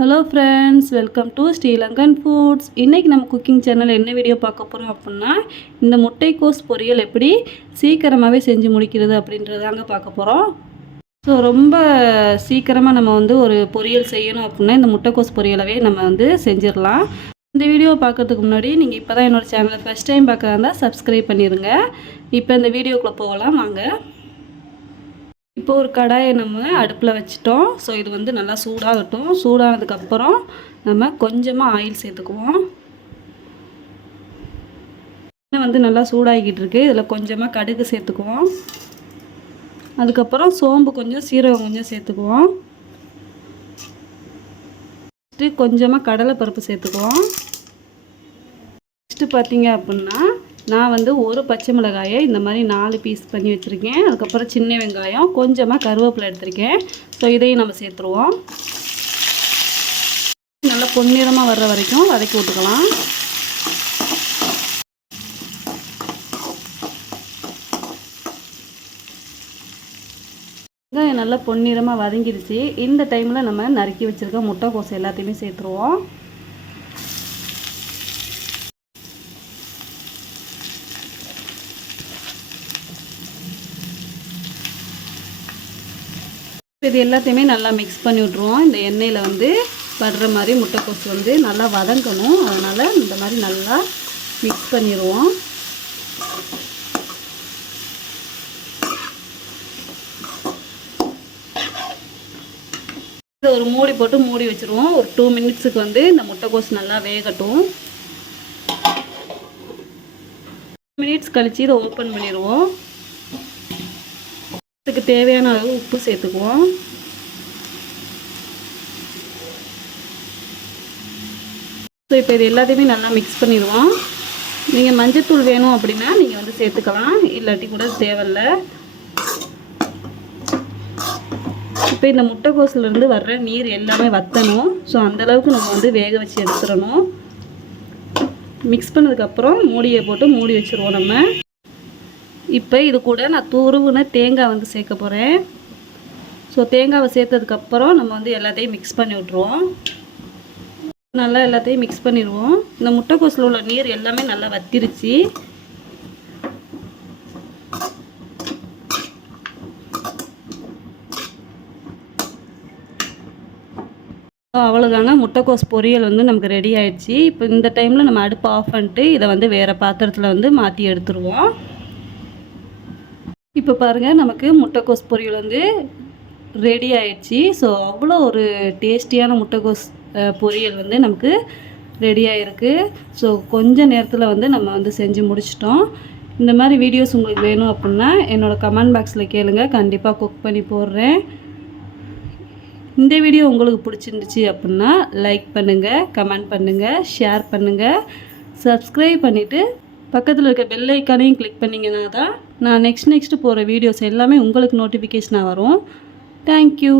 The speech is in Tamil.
Hello friends welcome to Sri Lankan foods இன்றைக்கி நம்ம குக்கிங் சேனல் என்ன வீடியோ பார்க்க போகிறோம் அப்படின்னா இந்த முட்டைக்கோஸ் பொரியல் எப்படி சீக்கிரமாகவே செஞ்சு முடிக்கிறது அப்படின்றதாங்க பார்க்க போகிறோம் ஸோ ரொம்ப சீக்கிரமாக நம்ம வந்து ஒரு பொரியல் செய்யணும் அப்படின்னா இந்த முட்டைக்கோஸ் பொரியலவே நம்ம வந்து செஞ்சிடலாம். இந்த வீடியோ பார்க்கறதுக்கு முன்னாடி நீங்கள் இப்போ தான் என்னோடய சேனலை ஃபஸ்ட் டைம் பார்க்குறதா இருந்தால் சப்ஸ்கிரைப் பண்ணிடுங்க இப்போ இந்த வீடியோக்குள்ளே போகலாம். வாங்க. இப்போ ஒரு கடாயை நம்ம அடுப்பில் வச்சிட்டோம். ஸோ இது வந்து நல்லா சூடாகட்டும். சூடானதுக்கப்புறம் நம்ம கொஞ்சமாக ஆயில் சேர்த்துக்குவோம். எண்ணெய் வந்து நல்லா சூடாகிக்கிட்டு இருக்கு. இதில் கொஞ்சமாக கடுகு சேர்த்துக்குவோம். அதுக்கப்புறம் சோம்பு கொஞ்சம் சீரகம் கொஞ்சம் சேர்த்துக்குவோம். நெக்ஸ்ட்டு கொஞ்சமாக கடலைப்பருப்பு சேர்த்துக்குவோம். நெக்ஸ்ட்டு பார்த்தீங்க அப்படின்னா நான் வந்து ஒரு பச்சை மிளகாயை இந்த மாதிரி நாலு பீஸ் பண்ணி வச்சுருக்கேன். அதுக்கப்புறம் சின்ன வெங்காயம் கொஞ்சமாக கருவேப்பிலை எடுத்திருக்கேன். ஸோ இதையும் நம்ம சேர்த்துருவோம். நல்லா பொன்னிறமாக வர்ற வரைக்கும் வதக்கி விட்டுக்கலாம். வெங்காயம் நல்லா பொன்னிறமாக வதங்கிடுச்சு இந்த டைமில் நம்ம நறுக்கி வச்சுருக்க முட்டைக்கோசை எல்லாத்தையுமே சேர்த்துருவோம். இது எல்லாத்தையுமே நல்லா மிக்ஸ் பண்ணி விட்ருவோம் இந்த எண்ணெயில் வந்து வர்ற மாதிரி முட்டைக்கோஸ் வந்து நல்லா வதங்கணும். அதனால் இந்த மாதிரி நல்லா மிக்ஸ் பண்ணிடுவோம் இதை ஒரு மூடி போட்டு மூடி வச்சுருவோம். ஒரு டூ மினிட்ஸுக்கு வந்து இந்த முட்டைக்கோஸ் நல்லா வேகட்டும். மினிட்ஸ் கழித்து இதை ஓப்பன் பண்ணிடுவோம் இதுக்கு தேவையான அளவு உப்பு சேர்த்துக்குவோம். ஸோ இப்போ இது எல்லாத்தையுமே நல்லா மிக்ஸ் பண்ணிடுவோம். நீங்கள் மஞ்சத்தூள் வேணும் அப்படின்னா நீங்கள் வந்து சேர்த்துக்கலாம். இல்லாட்டி கூட தேவையில்ல. இப்போ இந்த முட்டைக்கோசுலேருந்து வர்ற நீர் எல்லாமே வத்தணும். ஸோ அந்தளவுக்கு நம்ம வந்து வேக வச்சு எடுத்துடணும். மிக்ஸ் பண்ணதுக்கப்புறம் மூடியை போட்டு மூடி வச்சுருவோம் நம்ம. இப்போ இது கூட நான் துருவுன தேங்காய் வந்து சேர்க்க போகிறேன் ஸோ தேங்காவை சேர்த்ததுக்கப்புறம் நம்ம வந்து எல்லாத்தையும் மிக்ஸ் பண்ணி விட்ருவோம் நல்லா எல்லாத்தையும் மிக்ஸ் பண்ணிடுவோம். இந்த முட்டைக்கோசில் உள்ள நீர் எல்லாமே நல்லா வத்திருச்சு. அவ்வளோதாங்க முட்டைக்கோஸ் பொரியல் வந்து நமக்கு ரெடி ஆயிடுச்சு. இப்போ இந்த டைமில் நம்ம அடுப்பு ஆஃப் பண்ணிட்டு இதை வந்து வேறு பாத்திரத்தில் வந்து மாற்றி எடுத்துருவோம். இப்போ பாருங்கள் நமக்கு முட்டைக்கோஸ் பொரியல் வந்து ரெடி ஆயிடுச்சு. ஸோ அவ்வளோ ஒரு டேஸ்டியான முட்டைக்கோஸ் பொரியல் வந்து நமக்கு ரெடியாகிருக்கு ஸோ கொஞ்ச நேரத்தில் வந்து நம்ம வந்து செஞ்சு முடிச்சிட்டோம். இந்த மாதிரி வீடியோஸ் உங்களுக்கு வேணும் அப்படின்னா என்னோடய கமெண்ட் பாக்ஸில் கேளுங்கள் கண்டிப்பாக குக் பண்ணி போடுறேன். இந்த வீடியோ உங்களுக்கு பிடிச்சிருந்துச்சி அப்படின்னா லைக் பண்ணுங்கள் கமெண்ட் பண்ணுங்கள் ஷேர் பண்ணுங்கள் சப்ஸ்கிரைப் பண்ணிவிட்டு பக்கத்தில் இருக்க பெல் ஐக்கானையும் கிளிக் பண்ணிங்கன்னா தான் நான் நெக்ஸ்ட் நெக்ஸ்ட்டு போகிற வீடியோஸ் எல்லாமே உங்களுக்கு நோட்டிஃபிகேஷனாக வரும். தேங்க்யூ